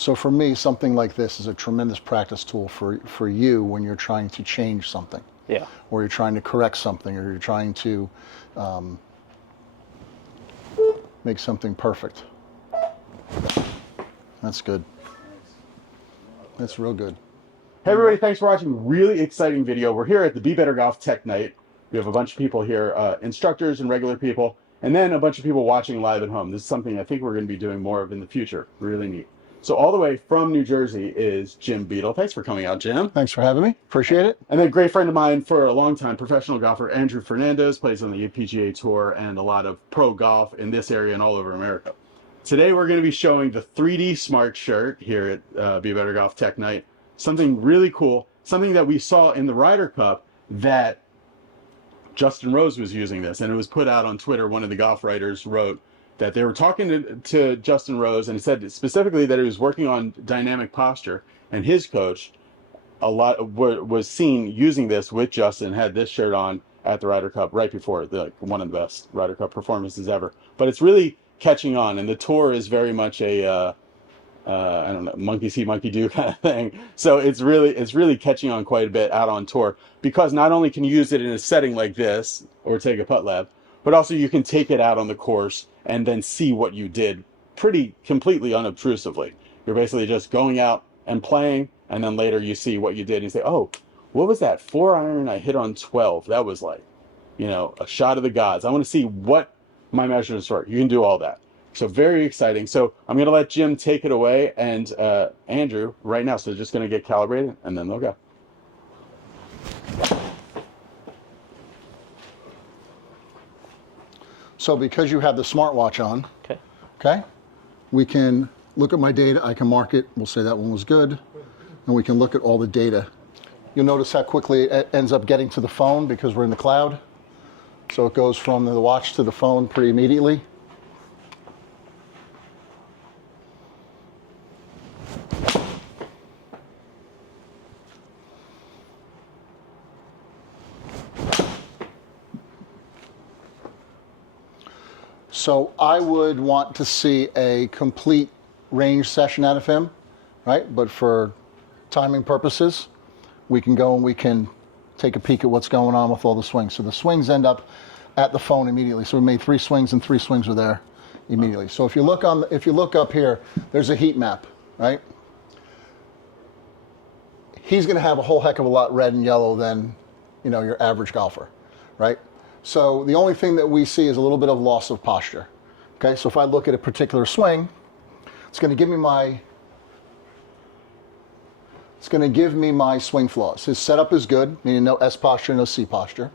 So for me, something like this is a tremendous practice tool for you when you're trying to change something. Yeah. Or you're trying to correct something, or you're trying to make something perfect. That's good. That's real good. Hey everybody, thanks for watching. Really exciting video. We're here at the Be Better Golf Tech Night. We have a bunch of people here, instructors and regular people, and then a bunch of people watching live at home. This is something I think we're going to be doing more of in the future. Really neat. So all the way from New Jersey is Jim Beadle. Thanks for coming out, Jim. Thanks for having me. Appreciate it. And then a great friend of mine for a long time, professional golfer Andrew Fernandes, plays on the PGA Tour and a lot of pro golf in this area and all over America. Today we're going to be showing the 3D Smart Shirt here at Be Better Golf Tech Night. Something really cool, something that we saw in the Ryder Cup that Justin Rose was using this, and it was put out on Twitter. One of the golf writers wrote that they were talking to Justin Rose, and he said specifically that he was working on dynamic posture, and his coach was seen using this with Justin, had this shirt on at the Ryder Cup right before one of the best Ryder Cup performances ever. But it's really catching on, and the tour is very much a I don't know, monkey see, monkey do kind of thing. So it's really catching on quite a bit out on tour, because not only can you use it in a setting like this or take a putt lab, but also you can take it out on the course and then see what you did pretty completely unobtrusively. You're basically just going out and playing, and then later you see what you did and you say, oh, what was that 4-iron I hit on 12? That was like, you know, a shot of the gods. I want to see what my measurements were. You can do all that. So very exciting. So I'm going to let Jim take it away, and Andrew right now. So just going to get calibrated, and then they'll go. So because you have the smartwatch on, okay, we can look at my data. I can mark it. We'll say that one was good, and we can look at all the data. You'll notice how quickly it ends up getting to the phone because we're in the cloud. So it goes from the watch to the phone pretty immediately. So I would want to see a complete range session out of him, right? But for timing purposes, we can go and we can take a peek at what's going on with all the swings. So the swings end up at the phone immediately. So we made 3 swings, and 3 swings were there immediately. So if you look up here, there's a heat map, right? He's going to have a whole heck of a lot red and yellow than, you know, your average golfer, right? So the only thing that we see is a little bit of loss of posture. Okay, so if I look at a particular swing, it's going to give me my swing flaws. His setup is good, meaning no S posture, no C posture.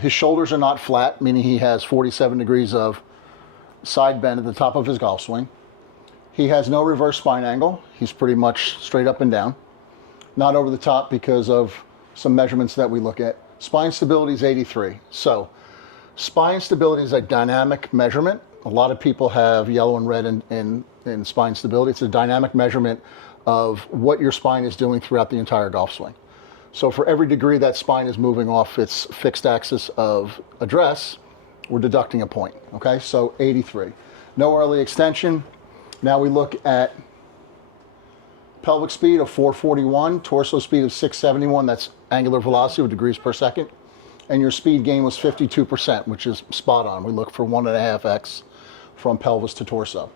His shoulders are not flat, meaning he has 47 degrees of side bend at the top of his golf swing. He has no reverse spine angle. He's pretty much straight up and down. Not over the top because of some measurements that we look at. Spine stability is 83. So spine stability is a dynamic measurement. A lot of people have yellow and red in spine stability. It's a dynamic measurement of what your spine is doing throughout the entire golf swing. So for every degree that spine is moving off its fixed axis of address, we're deducting a point. Okay, so 83. No early extension. Now we look at pelvic speed of 441, torso speed of 671, that's angular velocity of degrees per second, and your speed gain was 52%, which is spot on. We look for 1.5x from pelvis to torso.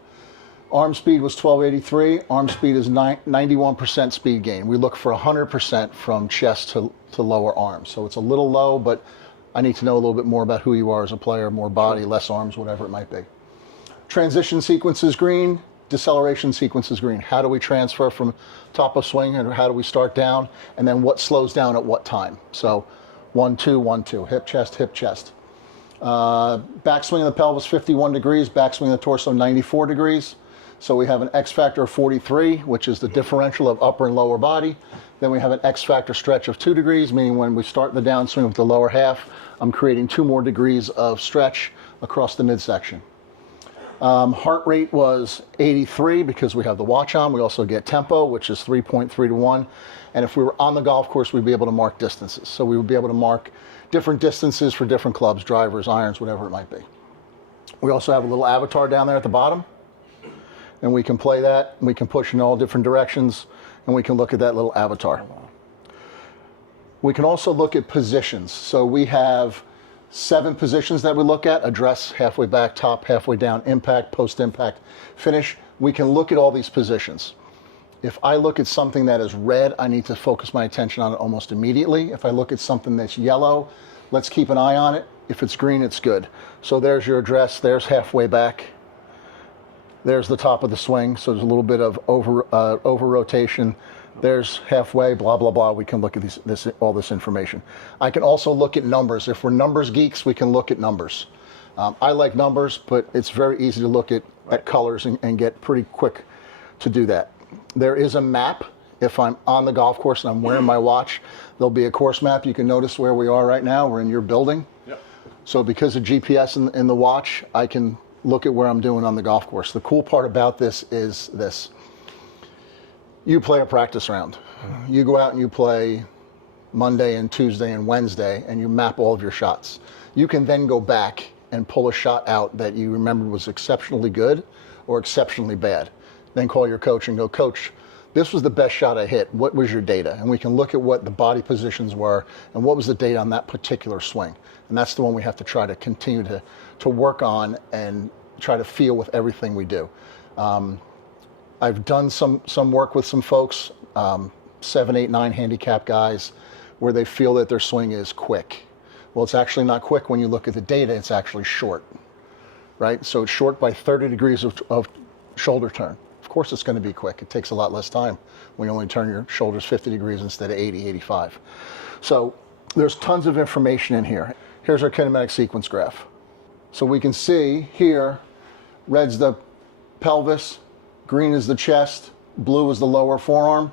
Arm speed was 1283, arm speed is 91% speed gain. We look for 100% from chest to lower arms. So it's a little low, but I need to know a little bit more about who you are as a player, more body, less arms, whatever it might be. Transition sequence is green. Deceleration sequence is green. How do we transfer from top of swing, and how do we start down, and then what slows down at what time? So 1, 2, 1, 2, hip, chest, hip, chest. Backswing of the pelvis 51 degrees, backswing of the torso 94 degrees. So we have an X factor of 43, which is the differential of upper and lower body. Then we have an X factor stretch of 2 degrees, meaning when we start the downswing with the lower half, I'm creating 2 more degrees of stretch across the midsection. Heart rate was 83 because we have the watch on. We also get tempo, which is 3.3 to 1. And if we were on the golf course, we'd be able to mark distances. So we would be able to mark different distances for different clubs, drivers, irons, whatever it might be. We also have a little avatar down there at the bottom. And we can play that, and we can push in all different directions, and we can look at that little avatar. We can also look at positions. So we have 7 positions that we look at: address, halfway back, top, halfway down, impact, post-impact, finish. We can look at all these positions. If I look at something that is red, I need to focus my attention on it almost immediately. If I look at something that's yellow, let's keep an eye on it. If it's green, it's good. So there's your address, there's halfway back. There's the top of the swing, so there's a little bit of over rotation. There's halfway, blah, blah, blah. We can look at all this information. I can also look at numbers. If we're numbers geeks, we can look at numbers. I like numbers, but it's very easy to look at colors and get pretty quick to do that. There is a map. If I'm on the golf course and I'm wearing my watch, there'll be a course map. You can notice where we are right now. We're in your building. Yep. So because of GPS in the watch, I can look at where I'm doing on the golf course. The cool part about this is this. You play a practice round. You go out and you play Monday and Tuesday and Wednesday, and you map all of your shots. You can then go back and pull a shot out that you remember was exceptionally good or exceptionally bad. Then call your coach and go, "Coach, this was the best shot I hit. What was your data?" And we can look at what the body positions were and what was the data on that particular swing. And that's the one we have to try to continue to work on and try to feel with everything we do. I've done some work with some folks, 7, 8, 9 handicap guys, where they feel that their swing is quick. Well, it's actually not quick when you look at the data. It's actually short, right? So it's short by 30 degrees of shoulder turn. Of course it's going to be quick. It takes a lot less time when you only turn your shoulders 50 degrees instead of 80, 85. So there's tons of information in here. Here's our kinematic sequence graph. So we can see here, red's the pelvis, green is the chest, blue is the lower forearm.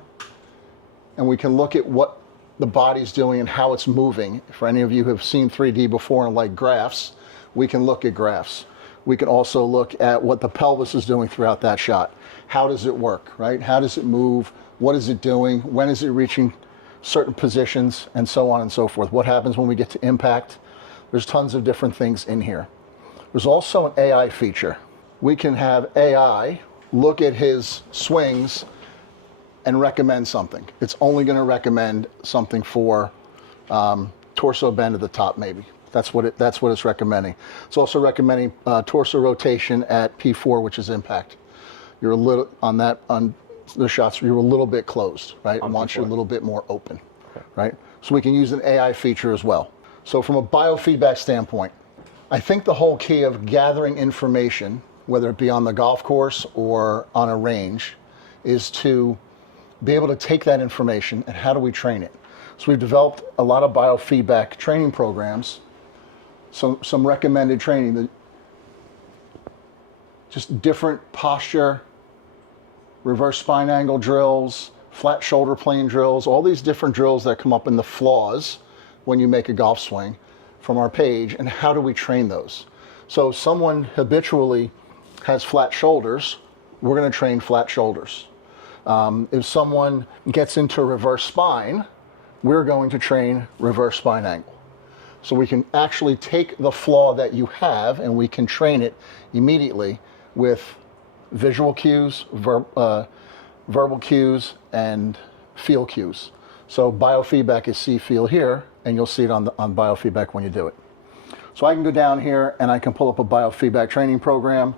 And we can look at what the body's doing and how it's moving. For any of you who have seen 3D before and like graphs, we can look at graphs. We can also look at what the pelvis is doing throughout that shot. How does it work, right? How does it move? What is it doing? When is it reaching certain positions? And so on and so forth. What happens when we get to impact? There's tons of different things in here. There's also an AI feature. We can have AI look at his swings and recommend something. It's only going to recommend something for torso bend at the top, maybe. That's what it's recommending. It's also recommending torso rotation at P4, which is impact. You're a little on the shots. You're a little bit closed, right? I want you a little bit more open, okay, right? So we can use an AI feature as well. So from a biofeedback standpoint, I think the whole key of gathering information, whether it be on the golf course or on a range, is to be able to take that information and how do we train it? So we've developed a lot of biofeedback training programs, some recommended training, just different posture, reverse spine angle drills, flat shoulder plane drills, all these different drills that come up in the flaws when you make a golf swing from our page, and how do we train those? So if someone habitually has flat shoulders, we're going to train flat shoulders. If someone gets into reverse spine, we're going to train reverse spine angle. So we can actually take the flaw that you have and we can train it immediately with visual cues, verbal cues, and feel cues. So biofeedback is see, feel, hear, and you'll see it on biofeedback when you do it. So I can go down here and I can pull up a biofeedback training program.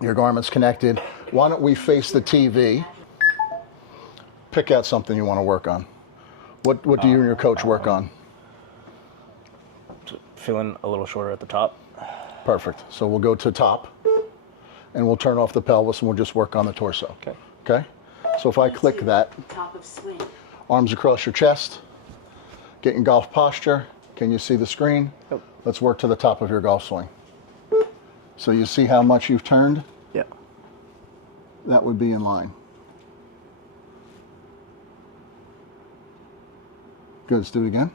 Your Garmin's connected. Why don't we face the TV? Pick out something you want to work on. What do you and your coach work on? Feeling a little shorter at the top. Perfect. So we'll go to top and we'll turn off the pelvis and we'll just work on the torso. Okay. Okay? So if I click that, Top of swing. arms across your chest, get in golf posture. Can you see the screen? Yep. Let's work to the top of your golf swing. So you see how much you've turned? Yeah. That would be in line. Good, let's do it again.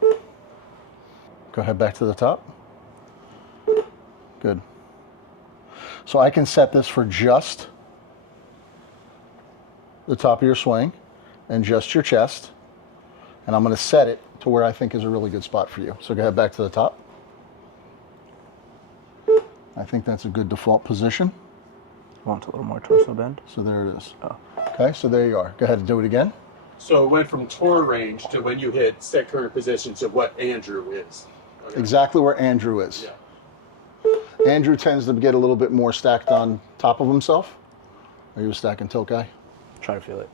Go ahead back to the top. Good. So I can set this for just the top of your swing and just your chest. And I'm going to set it to where I think is a really good spot for you. So go ahead back to the top. I think that's a good default position. Want a little more torso bend? So there it is. Oh. Okay, so there you are. Go ahead and do it again. So it went from tour range to when you hit set current position to what Andrew is. Okay. Exactly where Andrew is. Yeah. Andrew tends to get a little bit more stacked on top of himself. Are you a stack and tilt guy? Try to feel it.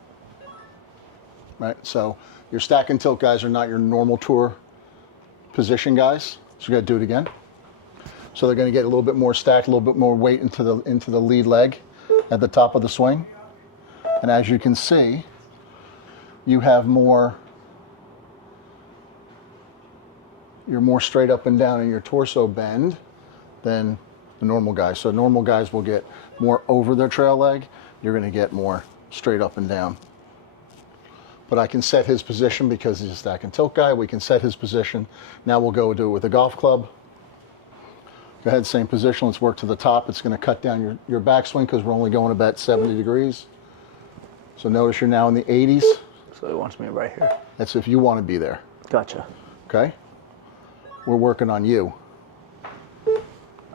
Right, so your stack and tilt guys are not your normal tour position guys. So you got to do it again. So they're going to get a little bit more stacked, a little bit more weight into the lead leg at the top of the swing. And as you can see, you have more, you're more straight up and down in your torso bend than the normal guys. So normal guys will get more over their trail leg. You're going to get more straight up and down. But I can set his position because he's a stack and tilt guy. We can set his position. Now we'll go do it with a golf club. Go ahead, same position. Let's work to the top. It's going to cut down your backswing because we're only going about 70 degrees. So notice you're now in the 80s. So it wants me right here. That's if you want to be there. Gotcha. Okay? We're working on you.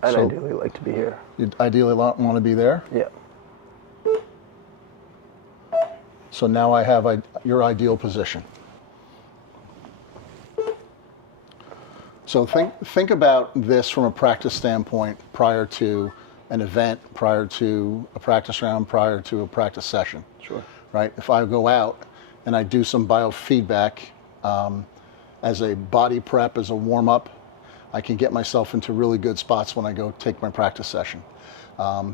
I'd So- ideally like to be here. You'd ideally want to be there. Yeah. So now I have your ideal position. So think about this from a practice standpoint prior to an event, prior to a practice round, prior to a practice session. Sure. Right? If I go out and I do some biofeedback as a body prep, as a warm up, I can get myself into really good spots when I go take my practice session.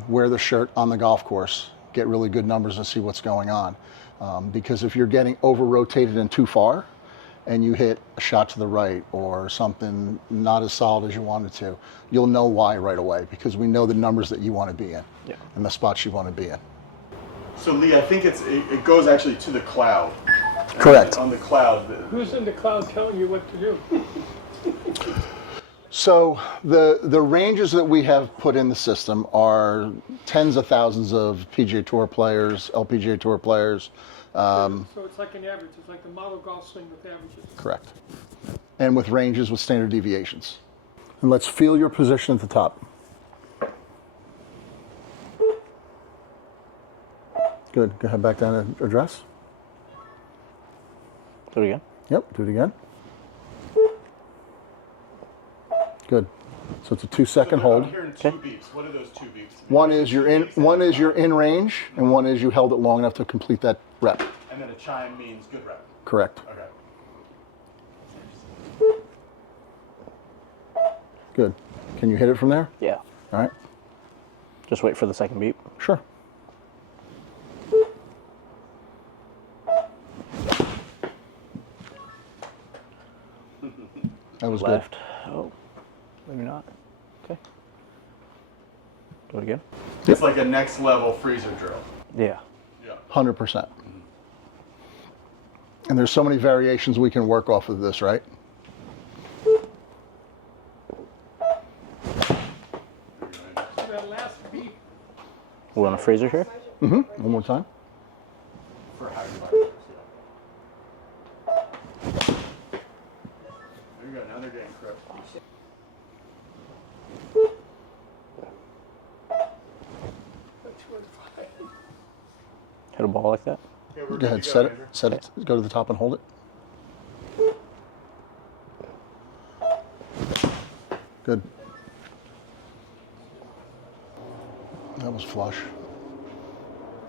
Wear the shirt on the golf course, get really good numbers and see what's going on. Because if you're getting over rotated and too far, and you hit a shot to the right or something not as solid as you wanted to, you'll know why right away because we know the numbers that you want to be in and the spots you want to be in. So Lee, I think it goes actually to the cloud. Correct. On the cloud. Who's in the cloud telling you what to do? So the ranges that we have put in the system are tens of thousands of PGA Tour players, LPGA Tour players. So it's like an average. It's like the model golf swing with averages. Correct. And with ranges with standard deviations. And let's feel your position at the top. Good. Go ahead back down and address. Do it again. Yep, do it again. Good. So it's a 2-second hold. I'm hearing two beeps. What are those two beeps? One is you're in range, and one is you held it long enough to complete that rep. And then a chime means good rep. Correct. Okay. Good. Can you hit it from there? Yeah. All right. Just wait for the second beep. Sure. That was Left. Oh, maybe not. Okay. Do it again. It's like a next level freezer drill. Yeah. Yeah. good. 100%. And there's so many variations we can work off of this, right? That last beat, We want a freezer here? One more time. For higher fibers, yeah. There you go. Now they're getting correct. that's what five. Hit a ball like that? Okay, we're Go ahead, good to set it. Andrew. Set it. Go to the top and hold it. Good. That was flush.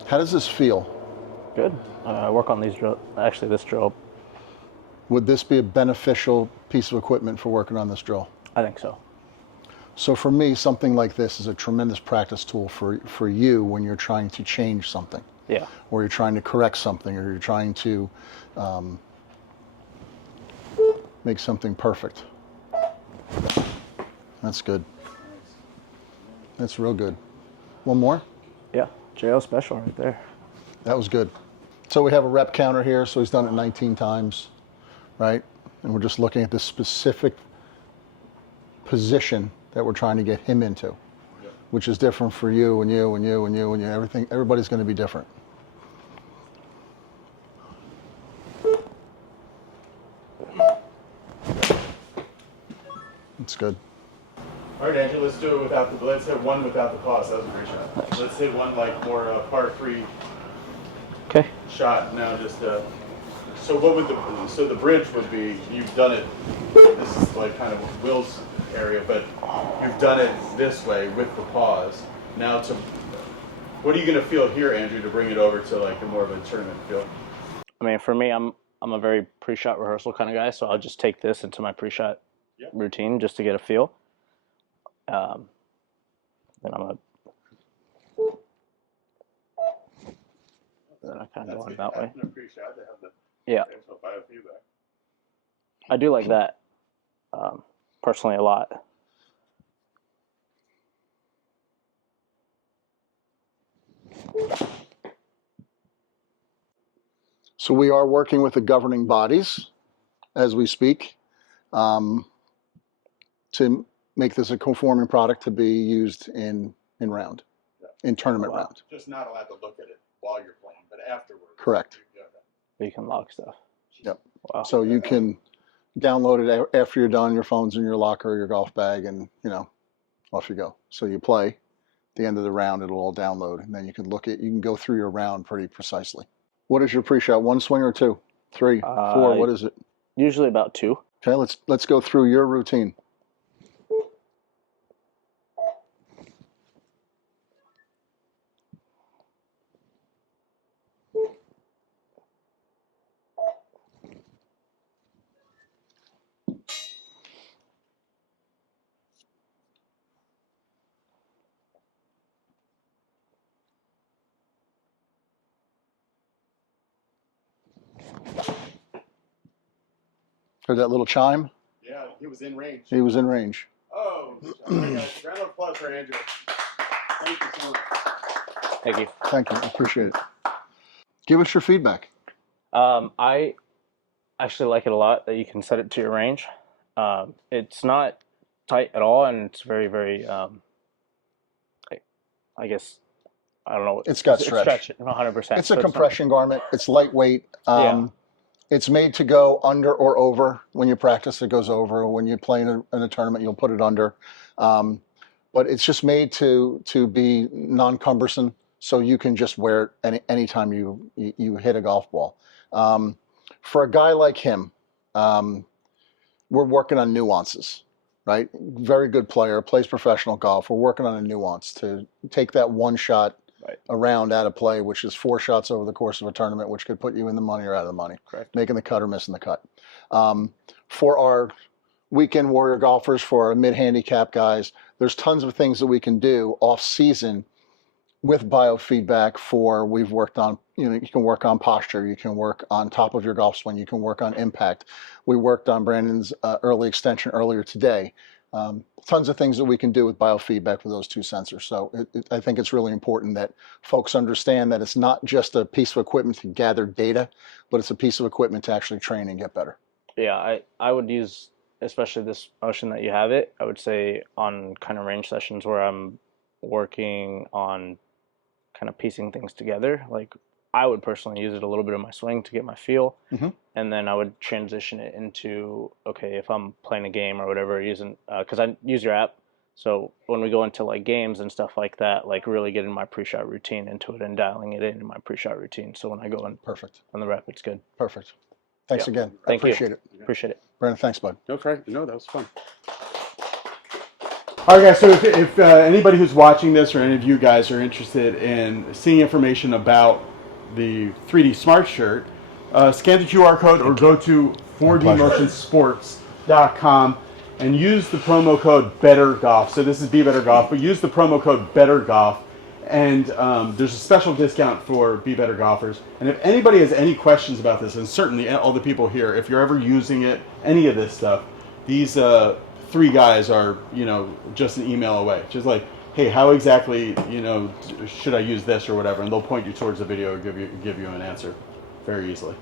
How does this feel? Good. I work on these drill. Actually, this drill. Would this be a beneficial piece of equipment for working on this drill? I think so. So for me, something like this is a tremendous practice tool for you when you're trying to change something, Yeah. or you're trying to correct something, or you're trying to make something perfect. That's good. That's real good. One more? Yeah. JO special right there. That was good. So we have a rep counter here, so he's done it 19 times, right? And we're just looking at this specific position that we're trying to get him into, which is different for you and you and you and you and you. Everybody's going to be different. That's good. All right, Andrew, let's do it without the. Let's hit one without the pause. That was a great shot. Nice. Let's hit one like more par 3 Okay. shot. Now just. So what would the bridge would be? You've done it. This is like kind of Will's area, but you've done it this way with the pause. Now to. What are you going to feel here, Andrew, to bring it over to like a more of a tournament feel? I mean, for me, I'm a very pre-shot rehearsal kind of guy, so I'll just take this into my pre-shot routine just to get a feel. Then I'm gonna. Then I kind of go on that way. Yeah. I do like that personally a lot. So we are working with the governing bodies as we speak to make this a conforming product to be used in round, in tournament round. Just not allowed to look at it while you're playing, but afterwards. Correct. You can lock stuff. Yep. Wow. So you can download it after you're done. Your phone's in your locker or your golf bag, and off you go. So you play. At the end of the round, it'll all download, and then you can you can go through your round pretty precisely. What is your pre-shot? 1 swing or 2, 3, 4? What is it? Usually about 2. Okay, let's go through your routine. Heard that little chime? Yeah, he was in range. He was in range. Oh, round of applause for Andrew. Thank you so much. Thank you. Thank you. I appreciate it. Give us your feedback. I actually like it a lot that you can set it to your range. It's not tight at all, and it's very, very, I guess, I don't know. It's got stretch. 100%. It's a compression garment. It's lightweight. It's made to go under or over. When you practice, it goes over. When you play in a tournament, you'll put it under. But it's just made to be non-cumbersome, so you can just wear it anytime you hit a golf ball. For a guy like him, we're working on nuances, right? Very good player, plays professional golf. We're working on a nuance to take that one shot around out of play, which is 4 shots over the course of a tournament, which could put you in the money or out of the money. Correct. Making the cut or missing the cut. For our weekend warrior golfers, for our mid-handicap guys, there's tons of things that we can do off-season with biofeedback. We've worked on, you can work on posture, you can work on top of your golf swing, you can work on impact. We worked on Brandon's early extension earlier today. Tons of things that we can do with biofeedback with those 2 sensors. So I think it's really important that folks understand that it's not just a piece of equipment to gather data, but it's a piece of equipment to actually train and get better. Yeah, I would use, especially this motion that you have it, I would say on kind of range sessions where I'm working on kind of piecing things together. Like, I would personally use it a little bit in my swing to get my feel, and then I would transition it into, okay, if I'm playing a game or whatever, using because I use your app, so when we go into like games and stuff like that, like really getting my pre-shot routine into it and dialing it in my pre-shot routine, so when I go in on the rep, it's good. Perfect. Thanks again. Thank I appreciate you. it. Appreciate it. Brandon, thanks, bud. No, that was fun. All right, guys, so if anybody who's watching this or any of you guys are interested in seeing information about the 3D Smart Shirt, scan the QR code or go to 4dmotionsports.com and use the promo code BETTERGOLF. So this is Be Better Golf, but use the promo code BETTERGOLF, and there's a special discount for Be Better Golfers. And if anybody has any questions about this, and certainly all the people here, if you're ever using it, any of this stuff, these 3 guys are, just an email away. Just like, hey, how exactly, should I use this or whatever? And they'll point you towards the video or give you an answer very easily.